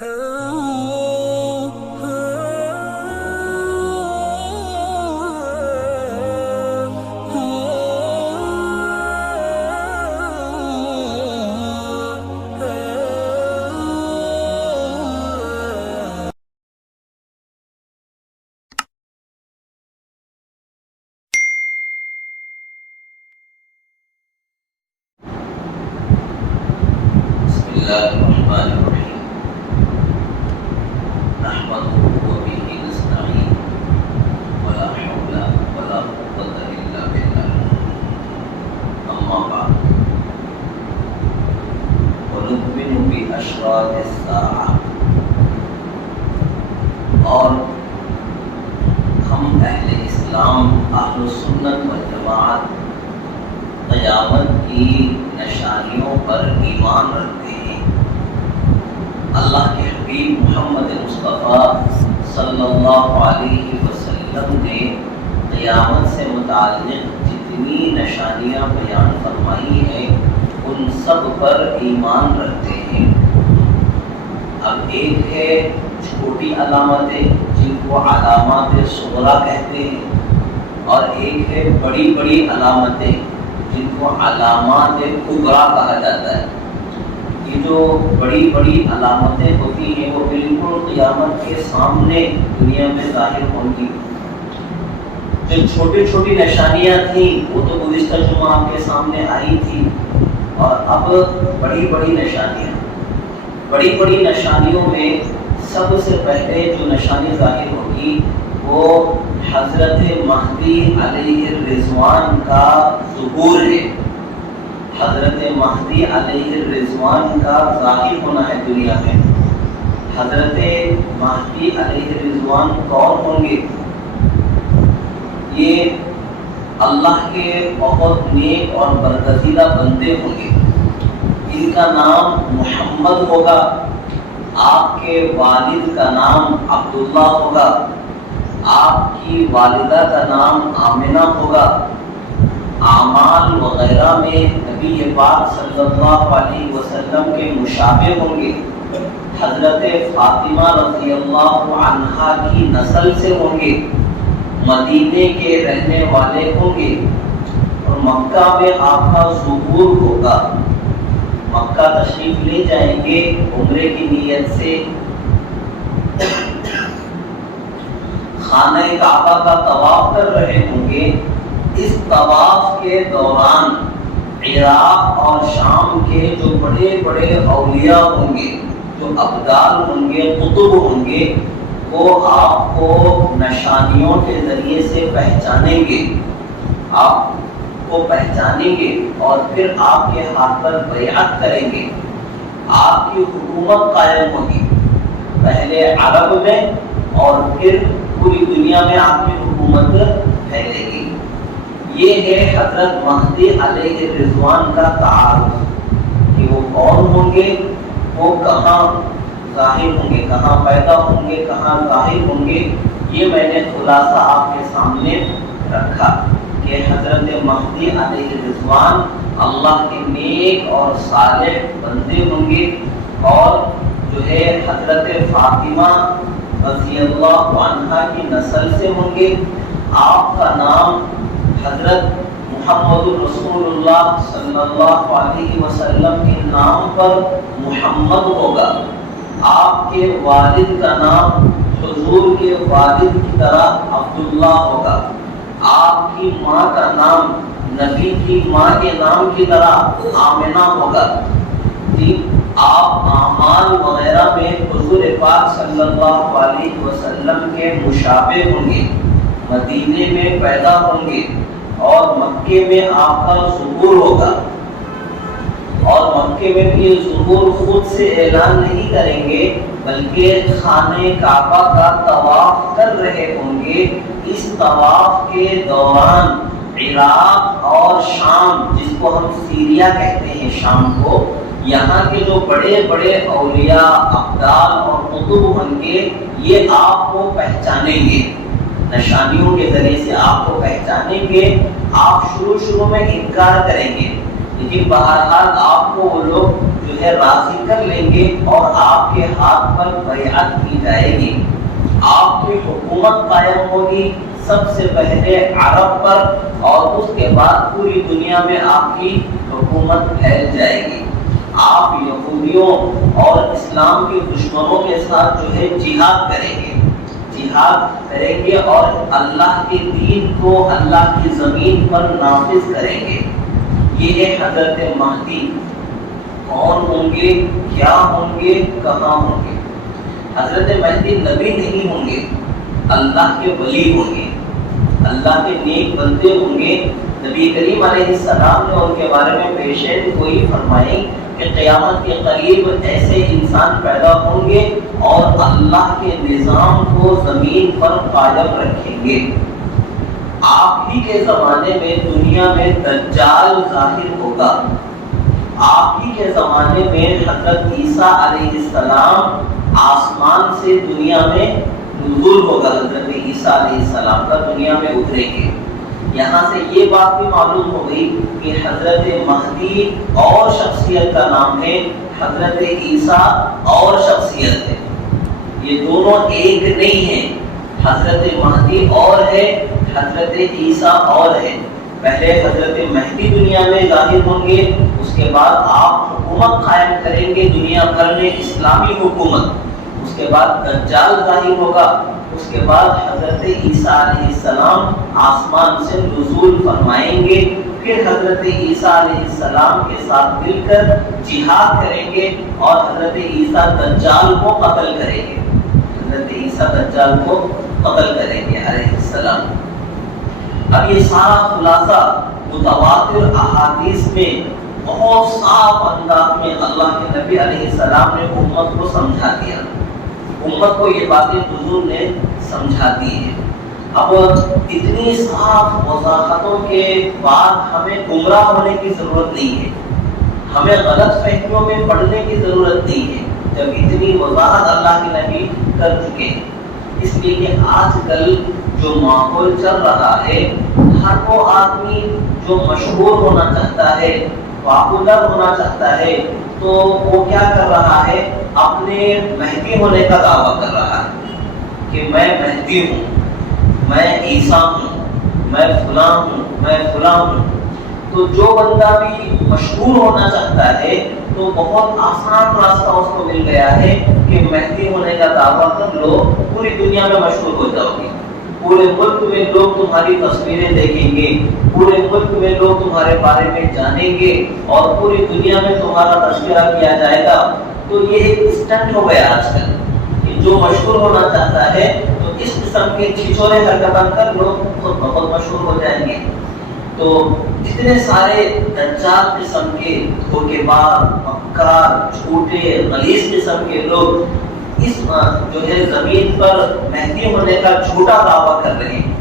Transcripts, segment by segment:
بسم الله الرحمن الرحيم نحمده وبه نستعين ولا حول ولا قوة إلا بالله أما بعد ونؤمن بأشراط الساعة اور ہم اہل اسلام اہل سنت والجماعت قیامت کی نشانیوں پر ایمان رکھتے ہیں۔ اللہ کے حبیب محمد مصطفیٰ صلی اللہ علیہ وسلم نے قیامت سے متعلق جتنی نشانیاں بیان فرمائی ہیں ان سب پر ایمان رکھتے ہیں۔ اب ایک ہے چھوٹی علامتیں جن کو علامات صغریٰ کہتے ہیں، اور ایک ہے بڑی بڑی علامتیں جن کو علامات کبریٰ کہا جاتا ہے۔ یہ جو بڑی بڑی علامتیں ہوتی ہیں وہ بالکل قیامت کے سامنے دنیا میں ظاہر ہوں گی۔ جو چھوٹی چھوٹی نشانیاں تھیں وہ تو گزشتہ جمعہ آپ کے سامنے آئی تھی، اور اب بڑی بڑی نشانیاں۔ بڑی بڑی نشانیوں میں سب سے پہلے جو نشانی ظاہر ہوگی وہ حضرت مہدی علیہ الرضوان کا ظہور ہے۔ حضرت مہدی علیہ الرضوان کا ظاہر ہونا ہے دنیا میں۔ حضرت مہدی علیہ الرضوان کون ہوں گے؟ یہ اللہ کے بہت نیک اور برگزیدہ بندے ہوں گے۔ ان کا نام محمد ہوگا، آپ کے والد کا نام عبداللہ ہوگا، آپ کی والدہ کا نام آمنہ ہوگا۔ اعمال وغیرہ میں نبی پاک صلی اللہ علیہ وسلم کے مشابہ ہوں گے۔ حضرت فاطمہ رضی اللہ عنہا کی نسل سے ہوں گے، مدینے کے رہنے والے ہوں گے، اور مکہ میں آپ کا ظہور ہوگا۔ مکہ تشریف لے جائیں گے عمرے کی نیت سے، خانہ کعبہ کا طواف کر رہے ہوں گے۔ اس طواف کے دوران عراق اور شام کے جو بڑے بڑے اولیاء ہوں گے، جو ابدال ہوں گے، قطب ہوں گے، وہ آپ کو نشانیوں کے ذریعے سے پہچانیں گے، آپ کو پہچانیں گے، اور پھر آپ کے ہاتھ پر بیعت کریں گے۔ آپ کی حکومت قائم ہوگی، پہلے عرب میں اور پھر پوری دنیا میں آپ کی حکومت پھیلے گی۔ یہ ہے حضرت مہدی علیہ الرضوان کا تعارف کہ وہ کون ہوں گے، وہ کہاں ظاہر ہوں گے، کہاں پیدا ہوں گے، کہاں ظاہر ہوں گے۔ یہ میں نے خلاصہ آپ کے سامنے رکھا کہ حضرت مہدی علیہ الرضوان اللہ کے نیک اور صالح بندے ہوں گے، اور جو ہے حضرت فاطمہ رضی اللہ عنہا کی نسل سے ہوں گے۔ آپ کا نام حضرت محمد رسول اللہ صلی اللہ علیہ وسلم کے نام پر محمد ہوگا۔ آپ کے والد کا نام حضور کے والد کی طرح عبداللہ ہوگا۔ آپ کی ماں کا نام نبی کی ماں کے نام کی طرح آمنہ ہوگا۔ آپ اعمال وغیرہ میں حضور پاک صلی اللہ علیہ وسلم کے مشابہ ہوں گے، مدینے میں پیدا ہوں گے، اور مکے میں آپ کا ظہور ہوگا۔ اور مکے میں بھی یہ ظہور خود سے اعلان نہیں کریں گے، بلکہ خانہ کعبہ کا طواف کر رہے ہوں گے۔ اس طواف کے دوران عراق اور شام، جس کو ہم سیریا کہتے ہیں شام کو، یہاں کے جو بڑے بڑے اولیاء، ابدال اور قطب ہوں گے، یہ آپ کو پہچانیں گے، نشانیوں کے ذریعے سے آپ کو پہچانیں گے۔ آپ شروع میں انکار کریں گے، لیکن بہرحال آپ کو وہ لوگ جو ہے راضی کر لیں گے اور آپ کے ہاتھ پر بیعت کی جائے گی، آپ کی حکومت قائم ہوگی سب سے پہلے عرب پر، اور اس کے بعد پوری دنیا میں آپ کی حکومت پھیل جائے گی۔ آپ یہودیوں اور اسلام کے دشمنوں کے ساتھ جو ہے جہاد کریں گے، جہاد کریں گے اور اللہ کے دین کو اللہ کی زمین پر نافذ کریں گے۔ یہ ہے حضرت مہدی۔ کون ہوں گے، کیا ہوں گے، کہاں ہوں گے؟ حضرت مہدی نبی نہیں ہوں گے، اللہ کے ولی ہوں گے، اللہ کے نیک بندے ہوں گے۔ نبی کریم علیہ السلام نے ان کے بارے میں پیشین گوئی فرمائی کہ قیامت کے قریب ایسے انسان پیدا ہوں گے اور اللہ کے نظام کو زمین پر قائم رکھیں گے۔ آپ ہی کے زمانے میں دنیا میں دجال ظاہر ہوگا، آپ ہی کے زمانے میں حضرت عیسیٰ علیہ السلام آسمان سے دنیا میں نزول ہوگا، حضرت عیسیٰ علیہ السلام کا دنیا میں اتریں گے۔ یہاں سے یہ بات بھی معلوم ہو گئی کہ حضرت مہدی اور شخصیت کا نام ہے، حضرت عیسیٰ اور شخصیت ہے، یہ دونوں ایک نہیں ہیں۔ حضرت مہدی اور ہے، حضرت عیسیٰ اور ہے۔ پہلے حضرت مہدی دنیا میں ظاہر ہوں گے، اس کے بعد آپ حکومت قائم کریں گے دنیا بھر میں، اسلامی حکومت۔ اس کے بعد دجال ظاہر ہوگا، اس کے بعد حضرت عیسیٰ علیہ السلام آسمان سے نزول فرمائیں گے، پھر حضرت عیسیٰ علیہ السلام کے ساتھ مل کر جہاد کریں گے اور حضرت عیسیٰ دجال کو قتل کریں گے، حضرت عیسیٰ دجال کو قتل کریں گے علیہ السلام۔ اب یہ سارا خلاصہ متواتر احادیث میں بہت صاف انداز میں اللہ کے نبی علیہ السلام نے امت کو سمجھا دیا، امت کو یہ باتیں حضور نے سمجھا دی ہیں۔ اب اتنی صاف وضاحتوں کے بعد ہمیں گمراہ ہونے کی ضرورت نہیں ہے، ہمیں غلط فہمیوں میں پڑنے کی ضرورت نہیں ہے، جب اتنی وضاحت اللہ کے نبی کر چکے ہیں۔ اس لیے کہ آج کل جو ماحول چل رہا ہے، ہر وہ آدمی جو مشہور ہونا چاہتا ہے، پاپولر ہونا چاہتا ہے، تو وہ کیا کر رہا ہے، اپنے مہدی ہونے کا دعویٰ کر رہا ہے کہ میں مہدی ہوں، میں عیسیٰ ہوں، میں فلاں ہوں، میں فلاں ہوں۔ تو جو بندہ بھی مشہور ہونا چاہتا ہے تو بہت آسان راستہ اس کو مل گیا ہے کہ مہدی ہونے کا دعویٰ کر لو، پوری دنیا میں مشہور ہو جاؤ گے، پورے ملک میں لوگ تمہاری تصویریں دیکھیں گے، پورے ملک میں لوگ تمہارے بارے میں جانیں گے اور پوری دنیا میں تمہارا تذکرہ کیا جائے گا۔ تو یہ ایک اسٹنٹ ہو گیا آج کل کہ جو مشہور ہونا چاہتا ہے تو اس قسم کے چھچورے حرکتیں کر لوگ خود بہت مشہور ہو جائیں گے۔ تو جتنے سارے دجال قسم کے دھوکے باز، مکار، جھوٹے، غلیظ قسم کے لوگ اس جو ہے زمین پر مہدی ہونے کا جھوٹا دعویٰ کر رہے ہیں،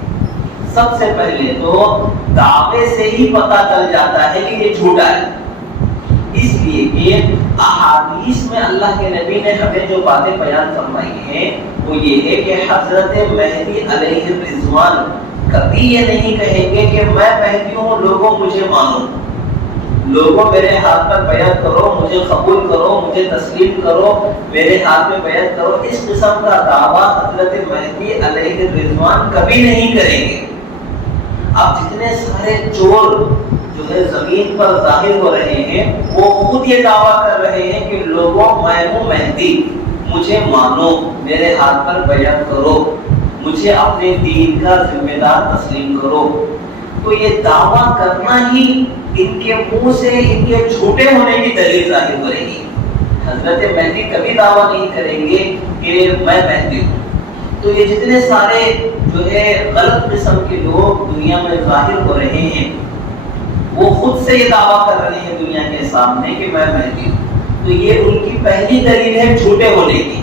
سب سے پہلے تو دعوے سے ہی پتہ چل جاتا ہے کہ یہ جھوٹا ہے، اس لیے کہ احادیث میں اللہ کے نبی نے ہمیں جو باتیں بیان فرمائی ہیں وہ یہ ہے کہ حضرت مہدی علیہ الرضوان کبھی یہ نہیں کہیں گے کہ میں مہدی ہوں، لوگوں مجھے مانو، لوگوں میرے ہاتھ پر بیعت کرو، مجھے قبول کرو، مجھے تسلیم کرو، میرے ہاتھ میں بیعت کرو۔ اس قسم کا دعویٰ حضرت مہدی علیہ الرضوان کبھی نہیں کریں گے۔ اب جتنے سارے چور جو ہے زمین پر ظاہر ہو رہے ہیں وہ خود یہ دعویٰ کر رہے ہیں کہ لوگوں میں ہوں مہدی، مجھے مانو، میرے ہاتھ پر بیعت کرو، مجھے اپنے دین کا ذمہ دار تسلیم کرو۔ تو یہ دعویٰ کرنا ہی ان کے منہ سے ان کے جھوٹے ہونے کی دلیل ظاہر کرے گی۔ حضرت مہدی کبھی دعویٰ نہیں کریں گے کہ میں مہدی ہوں۔ تو یہ جتنے سارے جو ہے غلط قسم کے لوگ دنیا میں ظاہر ہو رہے ہیں وہ خود سے یہ دعویٰ کر رہے ہیں دنیا کے سامنے کہ میں مہدی ہوں۔ تو یہ ان کی پہلی دلیل ہے جھوٹے ہونے کی۔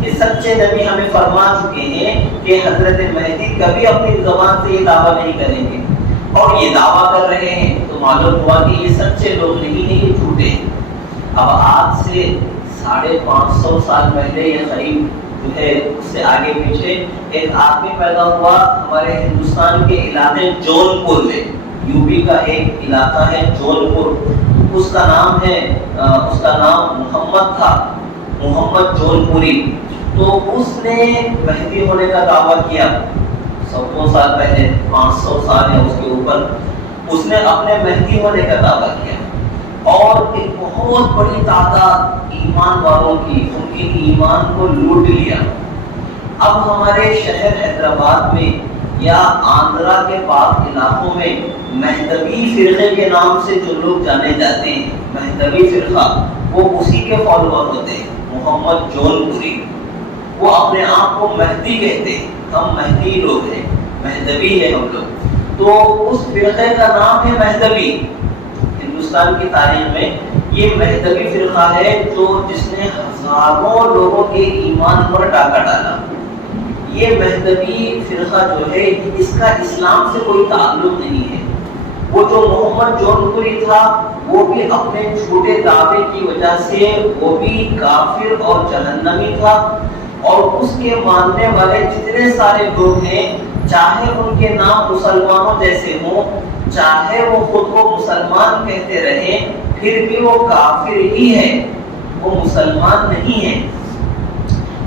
یہ سچے نبی ہمیں فرما چکے ہیں کہ حضرت مہدی کبھی اپنی زبان سے یہ دعویٰ نہیں کریں گے، اور یہ دعویٰ کر رہے ہیں تو معلوم ہوا کہ یہ سچے لوگ نہیں ہیں، یہ جھوٹے ہیں۔ اب آج سے 550 سال پہلے یا قریب جو ہے اس سے آگے پیچھے ایک آدمی پیدا ہوا ہمارے ہندوستان کے علاقے جون پور میں، یوپی کا ایک علاقہ ہے جونپور، اس کا نام محمد تھا، محمد جونپوری. تو اس نے مہدی ہونے کا دعویٰ کیا 100 سال پہلے، 500 سال یا اس کے اوپر. اس نے اپنے مہدی ہونے کا دعویٰ کیا اور ایک بہت بڑی تعداد ایمان والوں کی، ان کے ایمان کو لوٹ لیا. اب ہمارے شہر حیدرآباد میں یا آندھرا کے پاک علاقوں میں مہدوی فرقے کے نام سے جو لوگ جانے جاتے ہیں، مہدوی فرقہ، وہ اسی کے فالوور ہوتے ہیں، محمد جونپوری. وہ اپنے آپ کو مہدی کہتے ہیں، ہم مہدی لوگ ہیں، مہدوی ہیں ہم لوگ. تو اس فرقے کا نام ہے مہدوی. ہندوستان کی تاریخ میں یہ مہدوی فرقہ ہے جس نے ہزاروں لوگوں کے ایمان پر ڈاکہ ڈالا. یہ مہدوی فرقہ جو ہے اس کا اسلام سے کوئی تعلق نہیں ہے. وہ جو محمد جونپوری تھا وہ بھی اپنے چھوٹے دعوے کی وجہ سے وہ بھی کافر اور جہنمی تھا، اور اس کے ماننے والے جتنے سارے لوگ ہیں، چاہے ان کے نام مسلمانوں جیسے ہوں، چاہے وہ خود کو مسلمان کہتے رہیں، پھر بھی وہ کافر ہی ہے، وہ مسلمان نہیں ہے.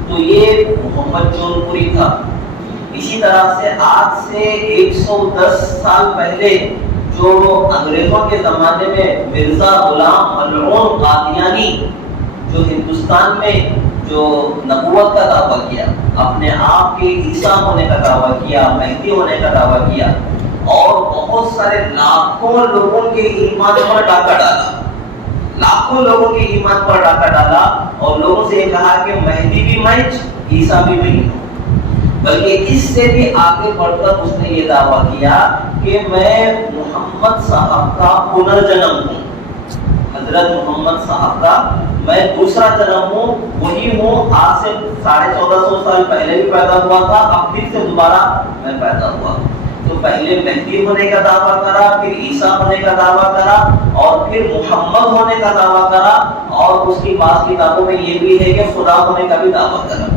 تو یہ محمد جونپوری تھا. اسی طرح سے آج سے 110 سال پہلے جو انگریزوں کے زمانے میں مرزا غلام ملعون قادیانی جو ہندوستان میں جو نبوت کا دعویٰ کیا، اپنے آپ کے عیسیٰ ہونے کا دعویٰ کیا، مہدی ہونے کا دعویٰ کیا، اور بہت سارے لاکھوں لوگوں کے ایمان پر ڈاکہ ڈالا، لاکھوں لوگوں کے ایمان پر ڈاکہ ڈالا، اور لوگوں سے یہ کہا کہ مہدی بھی میں، عیسیٰ بھی نہیں ہوں. بلکہ اس سے بھی آگے بڑھ کر اس نے یہ دعویٰ کیا کہ میں محمد صاحب کا پنرجنم ہوں، حضرت محمد صاحب کا میں دوسرا جنم ہوں، وہی ہوں، آج سے 1450 سال پہلے بھی پیدا ہوا تھا، اب پھر سے دوبارہ میں پیدا ہوا. تو پہلے مہدی ہونے کا دعویٰ کرا، پھر عیسیٰ ہونے کا دعویٰ کرا، اور پھر محمد ہونے کا دعویٰ کرا، اور اس کی بعض کتابوں میں یہ بھی ہے کہ خدا ہونے کا بھی دعویٰ کرا.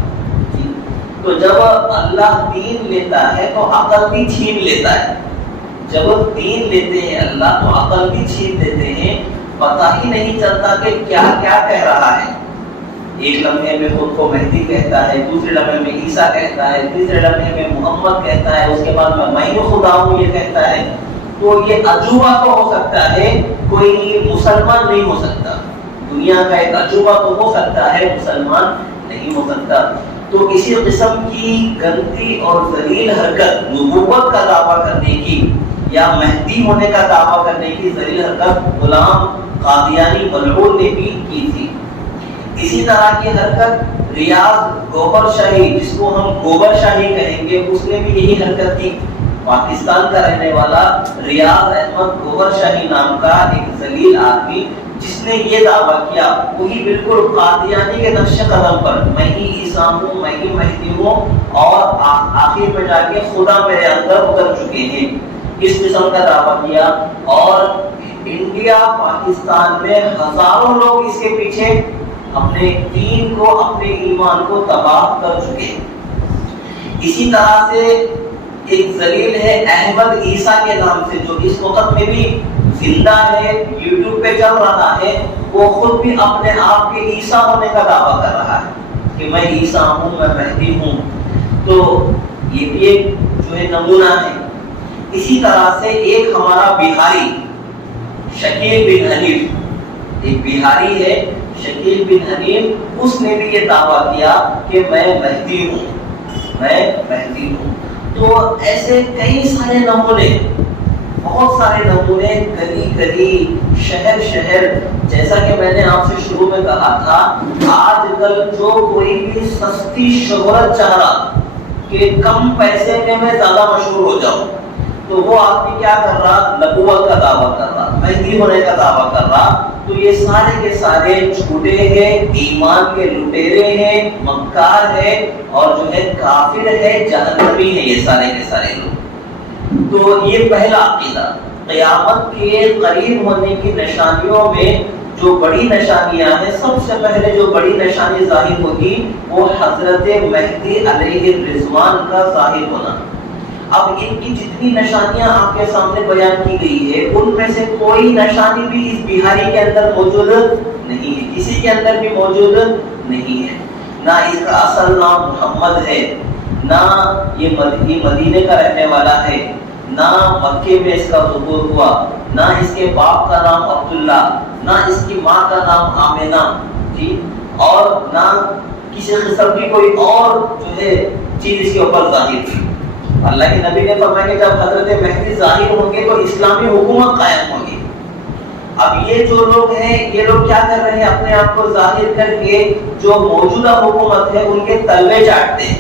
تو جب اللہ دین لیتا ہے تو عقل بھی چھین لیتا ہے. جب دین لیتے ہیں اللہ تو عقل بھی چھین لیتے ہیں. پتہ ہی نہیں چلتا کہ کیا کیا کہہ رہا ہے. ایک لمحے میں خود کو مہدی کہتا ہے، دوسرے لمحے میں عیسیٰ کہتا ہے، تیسرے لمحے میں محمد کہتا ہے، اس کے بعد میں خدا ہوں یہ کہتا ہے. تو یہ عجوبہ تو ہو سکتا ہے، کوئی مسلمان نہیں ہو سکتا. دنیا کا ایک عجوبہ تو ہو سکتا ہے، مسلمان نہیں ہو سکتا. تو اسی قسم کی گندی اور ذلیل حرکت نبوت کا دعویٰ کرنے کی یا مہدی ہونے کا دعویٰ کرنے کی ذلیل حرکت غلام قادیانی ملعون نے بھی کی تھی. اسی طرح کی حرکت ریاض گوبر شاہی، جس کو ہم گوبر شاہی کہیں گے، اس نے بھی یہی حرکت کی. پاکستان کا رہنے والا ریاض احمد گوبر شاہی نام کا ایک ذلیل آدمی جس نے یہ دعویٰ کیا، وہی بالکل قادیانی کے نقش قدم پر میں ہی عیسیٰ ہوں، میں ہی مہدی ہوں، اور آخر میں جا کے خدا میرے اندر اتر چکے ہیں، اس قسم کا دعویٰ کیا. اور انڈیا پاکستان میں ہزاروں لوگ اس کے پیچھے اپنے دین کو، اپنے ایمان کو تباہ کر چکے. اسی طرح سے ایک ذلیل ہے احمد عیسیٰ کے نام سے، جو اس وقت میں بھی زندہ ہے، یوٹیوب پہ چل رہا ہے. وہ خود بھی اپنے آپ کے عیسیٰ ہونے کا دعویٰ کر رہا ہے کہ میں عیسیٰ ہوں، میں مہدی ہوں. تو یہ بھی ایک جو ہے نمونہ ہے. اسی طرح سے ایک ہمارا بہاری شکیل بن حنیف، ایک بہاری ہے شکیل بن حنیف، اس نے بھی یہ دعویٰ کیا کہ میں مہدی ہوں، میں مہدی ہوں. تو ایسے کئی سارے نمونے، بہت سارے نمونے، گلی گلی، شہر شہر. جیسا کہ میں نے آپ سے شروع میں کہا تھا، آج کل جو کوئی بھی سستی شہرت چاہ رہا کہ کم پیسے میں زیادہ مشہور ہو جاؤں، تو وہ آدمی کیا کر رہا؟ نبوت کا دعویٰ کر رہا، مہدی ہونے کا دعویٰ کر رہا. تو یہ سارے کے سارے جھوٹے ہیں، ایمان کے لٹیرے ہیں، مکار ہے، اور جو ہے کافر ہے، جہنمی ہے یہ سارے کے سارے لوگ. تو یہ پہلا عقیدہ. قیامت کے قریب ہونے کی نشانیوں میں جو بڑی نشانیاں ہیں، سب سے پہلے جو بڑی نشانی ظاہر ہوگی وہ حضرت مہدی علیہ الرضوان کا ظاہر ہونا. اب ان کی جتنی نشانیاں آپ کے سامنے بیان کی گئی ہے ان میں سے کوئی نشانی بھی اس بہاری کے اندر موجود نہیں ہے، کسی کے اندر بھی موجود نہیں ہے۔ نہ اس کا اصل نام محمد ہے، نہ یہ مدینے کا رہنے والا ہے، نہ مکے میں اس کا ظہور ہوا، نہ اس کے باپ کا نام عبداللہ، نہ اس کی ماں کا نام آمنہ، جی، اور نہ کسی قسم کی کوئی اور جو ہے چیز اس کے اوپر ظاہر تھی۔ اللہ کے نبی نے فرمایا کہ جب حضرت مہدی ظاہر ہوں گے تو اسلامی حکومت قائم ہوگی۔ اب یہ جو لوگ ہیں یہ لوگ کیا کر رہے ہیں، اپنے آپ کو ظاہر کر کے جو موجودہ حکومت ہے ان کے تلوے چاٹتے ہیں،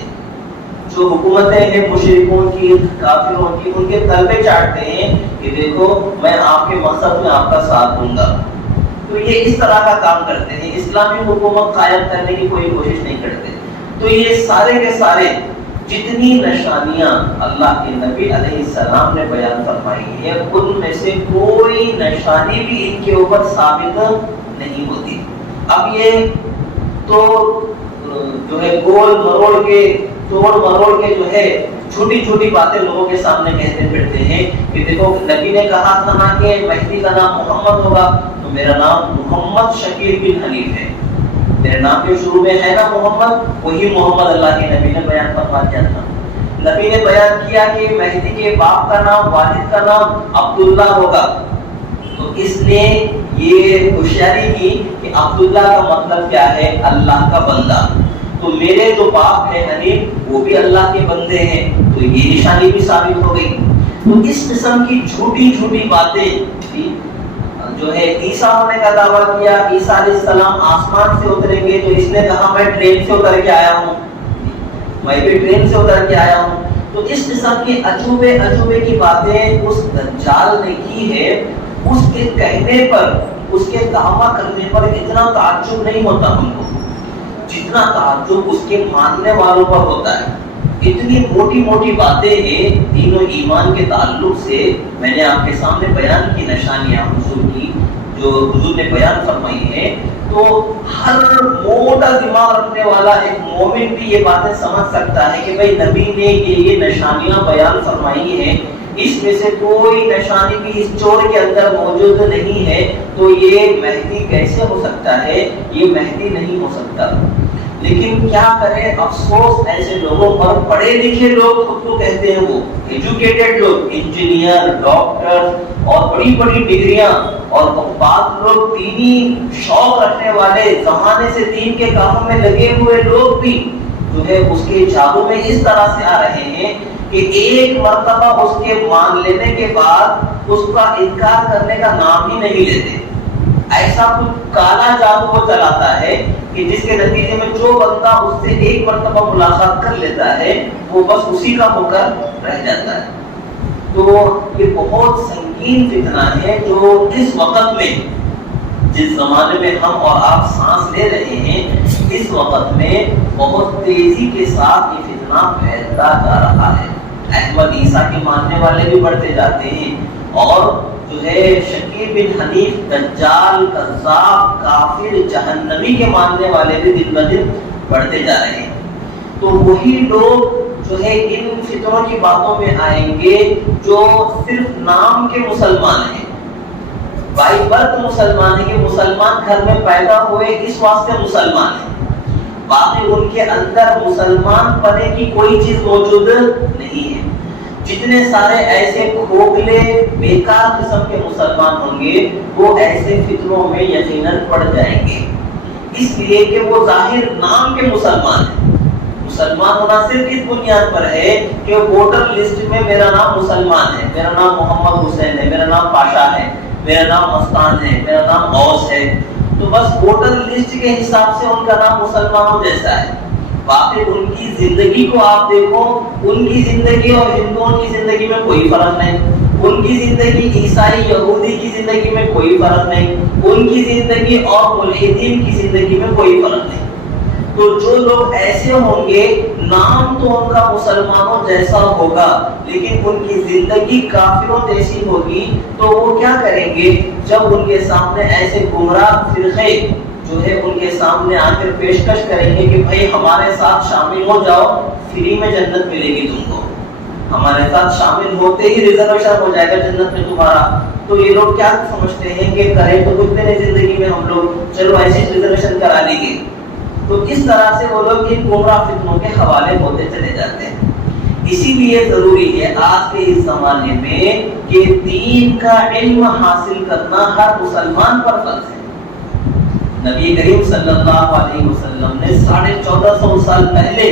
جو حکومتیں ہیں مشرکوں کی، کافروں کی، ان کے تلوے چاٹتے ہیں کہ دیکھو میں آپ کے مقصد میں آپ کا ساتھ دوں گا۔ تو یہ اس طرح کا کام کرتے ہیں، اسلامی حکومت قائم کرنے کی کوئی کوشش نہیں کرتے۔ تو یہ سارے کے سارے جتنی نشانیاں اللہ کے نبی علیہ السلام نے بیان فرمائی ہیں ان میں سے کوئی نشانی بھی ان کے اوپر ثابت نہیں ہوتی۔ اب یہ تو جو ہے گول مروڑ کے توڑ مروڑ کے جو ہے چھوٹی چھوٹی باتیں لوگوں کے سامنے کہتے پھرتے ہیں کہ دیکھو نبی نے کہا تھا نا کہ مہدی کا نام محمد ہوگا، تو میرا نام محمد شکیل بن حنیف ہے، میرے نام کے شروع میں ہے نا محمد، وہی محمد اللہ کے نبی نے بیان فرما دیا تھا۔ نبی نے بیان کیا کہ مہدی کے باپ کا نام، والد کا نام عبداللہ ہوگا، تو اس نے یہ ہوشیاری کی کہ عبداللہ کا مطلب کیا ہے، اللہ کا بندہ، تو میرے جو باپ ہے حنیف وہ بھی اللہ کے بندے ہیں، تو یہ نشانی بھی ثابت ہو گئی۔ تو اس قسم کی چھوٹی چھوٹی باتیں جو ہے عیسیٰ ہونے کا دعویٰ کیا، عیسیٰ علیہ السلام آسمان سے اتریں گے تو اس نے کہا میں ٹرین سے اتر کے آیا ہوں، میں بھی ٹرین سے اتر کے آیا ہوں۔ تو اس قسم کی عجوبے کی باتیں اس دجال نے کی ہے، اس کے کہنے پر، اس کے دعویٰ کرنے پر اتنا تعجب نہیں ہوتا ہم کو جتنا تعجب اس کے ماننے والوں پر ہوتا ہے۔ اتنی موٹی موٹی باتیں ہیں دین و ایمان کے تعلق سے میں نے آپ کے سامنے بیان کی نشانیاں حضور کی جو حضور نے بیان فرمائی ہیں، تو ہر موٹا دماغ رکھنے والا ایک مومن بھی یہ باتیں سمجھ سکتا ہے کہ بھئی نبی نے یہ نشانیاں بیان فرمائی ہیں، اس میں سے کوئی نشانی بھی اس چور کے اندر موجود نہیں ہے، تو یہ مہدی کیسے ہو سکتا ہے، یہ مہدی نہیں ہو سکتا۔ لیکن کیا کریں، افسوس ایسے لوگوں پر، پڑھے لکھے لوگ خود کو کہتے ہیں وہ ایجوکیٹڈ لوگ، انجینئر، ڈاکٹر اور بڑی بڑی ڈگریاں، اور بعض لوگ دینی شوق رکھنے والے، زمانے سے دین کے کاموں میں لگے ہوئے لوگ بھی جو ہے اس کے جادو میں اس طرح سے آ رہے ہیں کہ ایک مرتبہ اس کے مان لینے کے بعد اس کا انکار کرنے کا نام ہی نہیں لیتے۔ ایسا کچھ کالا جادو وہ چلاتا ہے کہ جس کے نتیجے میں جو بندہ اس سے ایک مرتبہ ملاقات کر لیتا ہے وہ بس اسی کا ہو کر رہ جاتا ہے۔ تو یہ بہت سنگین فتنہ ہے جو اس وقت میں، جس زمانے میں ہم اور آپ سانس لے رہے ہیں، اس وقت میں بہت تیزی کے ساتھ یہ فتنہ پھیلتا جا رہا ہے۔ احمد عیسیٰ کے ماننے والے بھی بڑھتے جاتے ہیں، اور جو ہے شکیل بن حنیف دجال، کذاب، کافر، جہنمی کے ماننے والے بھی دن بدن بڑھتے جا رہے ہیں۔ تو وہی لوگ جو ہے ان فتنوں کی باتوں میں آئیں گے جو صرف نام کے مسلمان ہیں، بائی برتھ مسلمان ہیں، کہ مسلمان گھر میں پیدا ہوئے اس واسطے مسلمان ہیں، باقی ان کے اندر مسلمان پنے کی کوئی چیز موجود نہیں ہے۔ جتنے سارے ایسے کھوکھلے بیکار قسم کے مسلمان ہوں گے وہ ایسے فتنوں میں یقیناً پڑ جائیں گے، اس لیے کہ وہ ظاہر نام کے مسلمان ہیں۔ مسلمان ہونا صرف اس بنیاد پر ہے کہ ووٹر لسٹ میں میرا نام مسلمان ہے، میرا نام محمد حسین ہے، میرا نام پاشا ہے، میرا نام مستان ہے، میرا نام غوث ہے، تو بس ووٹر لسٹ کے حساب سے ان کا نام مسلمانوں جیسا ہے۔ باقی ان کی زندگی کو آپ دیکھو، ان کی زندگی اور ہندوؤں کی زندگی میں کوئی فرق نہیں، ان کی زندگی عیسائی یہودی کی زندگی میں کوئی فرق نہیں، ان کی زندگی اور ملحدین کی زندگی میں کوئی فرق نہیں۔ تو جو لوگ ایسے ہوں گے نام تو ان کا مسلمانوں جیسا ہوگا لیکن ان کی زندگی کافروں جیسی ہوگی، تو وہ کیا کریں گے جب ان کے سامنے ایسے گمراہ فرقے جو ہے ان کے سامنے آ کر پیشکش کریں گے کہ بھائی ہمارے ساتھ شامل ہو جاؤ، فری میں جنت ملے گی تم کو، ہمارے ساتھ شامل ہوتے ہی ریزرویشن ہو جائے گا جنت میں تمہارا. تو یہ لوگ کیا سمجھتے ہیں کہ کریں تو کچھ بھی نہیں زندگی میں ہم لوگ, چلو ایسے ریزرویشن کرا لیں گے. تو اس طرح سے وہ لوگ ان گمراہ فتنوں کے حوالے ہوتے چلے جاتے ہیں. اسی لیے ضروری ہے آج کے اس زمانے میں کہ دین کا علم حاصل کرنا ہر مسلمان پر فرض ہے. نبی کریم صلی اللہ علیہ وسلم نے 1450 سال پہلے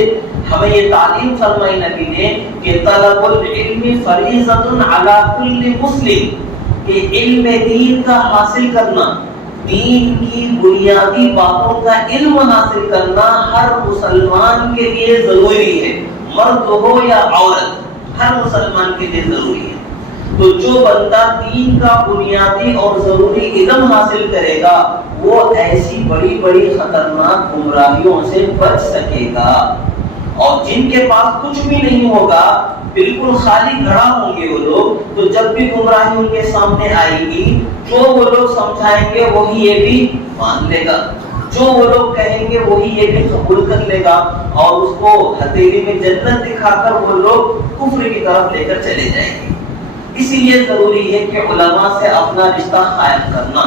ہمیں یہ تعلیم فرمائی نبی نے کہ طلب العلم فریضۃ علی کل مسلم, کہ علم دین کا حاصل کرنا, دین کی بنیادی باتوں کا علم حاصل کرنا ہر مسلمان کے لیے ضروری ہے, مرد ہو یا عورت, ہر مسلمان کے لیے ضروری ہے. تو جو بندہ دین کا بنیادی اور ضروری علم حاصل کرے گا وہ ایسی بڑی بڑی خطرناک گمراہیوں سے بچ سکے گا. اور جن کے پاس کچھ بھی نہیں ہوگا, بالکل خالی گھڑا ہوں گے وہ لوگ, تو جب بھی گمراہی ان کے سامنے آئے گی, جو وہ لوگ سمجھائیں گے وہی یہ بھی مان لے گا, جو وہ لوگ کہیں گے وہی یہ بھی قبول کر لے گا, اور اس کو ہتھیلی میں جنت دکھا کر وہ لوگ کفر کی طرف لے کر چلے جائیں گے. اسی لیے ضروری ہے کہ علماء سے اپنا رشتہ قائم کرنا,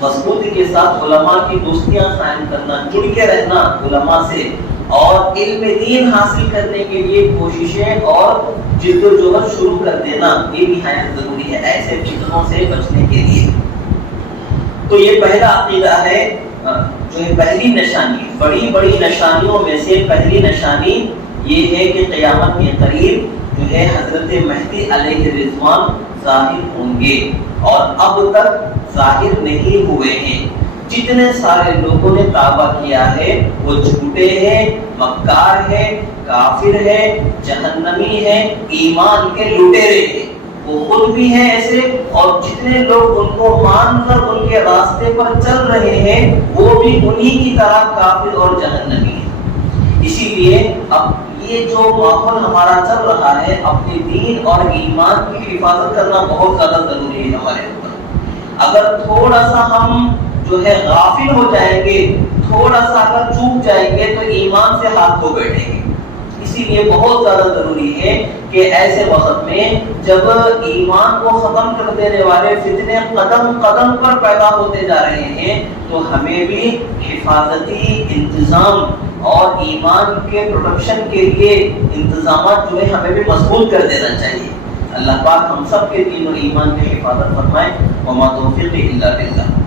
مضبوطی کے ساتھ علماء کی دوستیاں قائم کرنا, جڑ کے رہنا علماء سے, اور علم دین حاصل کرنے کے لیے کوششیں اور جد و جہد شروع کر دینا, یہ نہایت ضروری ہے ایسے فتنوں سے بچنے کے لیے. تو یہ پہلا عقیدہ ہے, جو ہے پہلی نشانی, بڑی بڑی نشانیوں میں سے پہلی نشانی یہ ہے کہ قیامت کے قریب جو ہے حضرت مہدی علیہ الرضوان ظاہر ہوں گے, اور اب تک ظاہر نہیں ہوئے ہیں. جتنے سارے لوگوں نے دعویٰ کیا ہے وہ جھوٹے ہیں, مکار ہیں, کافر ہیں, جہنمی ہیں, ایمان کے لٹیرے ہیں. وہ خود بھی ہیں ایسے, اور جتنے لوگ ان کو مان کر ان کے راستے پر چل رہے ہیں وہ بھی انہی کی طرح کافر اور جہنمی ہیں. اسی لیے اب یہ جو ماحول ہمارا چل رہا ہے, اپنے دین اور ایمان کی حفاظت کرنا بہت زیادہ ضروری ہے ہمارے اوپر. اگر تھوڑا سا ہم جو ہے غافل ہو جائیں گے, تھوڑا سا اگر چوک جائیں گے تو ایمان سے ہاتھ دھو بیٹھیں گے. اسی لیے بہت زیادہ ضروری ہے کہ ایسے وقت میں جب ایمان کو ختم کر دینے والے فتنے قدم قدم پر پیدا ہوتے جا رہے ہیں, تو ہمیں بھی حفاظتی انتظام اور ایمان کے پروٹیکشن کے لیے انتظامات جو ہے ہمیں بھی مضبوط کر دینا چاہیے. اللہ پاک ہم سب کے دین و ایمان کی حفاظت فرمائے. وما توفیقی الا باللہ.